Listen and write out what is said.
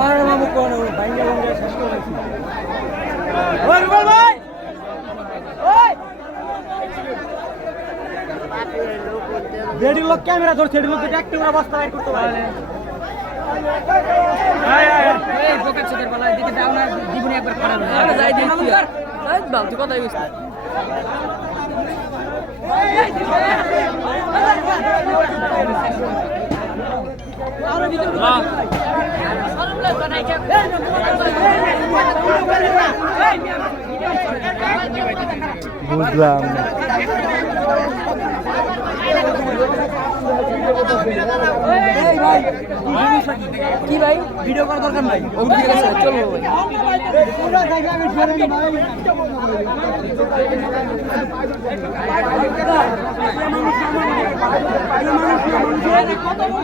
আরে মামু কোন ভাইঙ্গা ভাইঙ্গা শেষ করে দিছি ওই রুবেল ভাই ওই রেডি লোক ক্যামেরা ধরছে রেডি লোক একটা ক্যামেরা বস্তা বাইর করতে পারে এই পকেট সেটার বলা দিকে দাও না জীবনে একবার খারাপ আরে যাই দিই যাই বাল তুই কথাই বুঝছ আরে ভিতরে বুঝলাম কি ভাই ভিডিও করার দরকার নাই চলো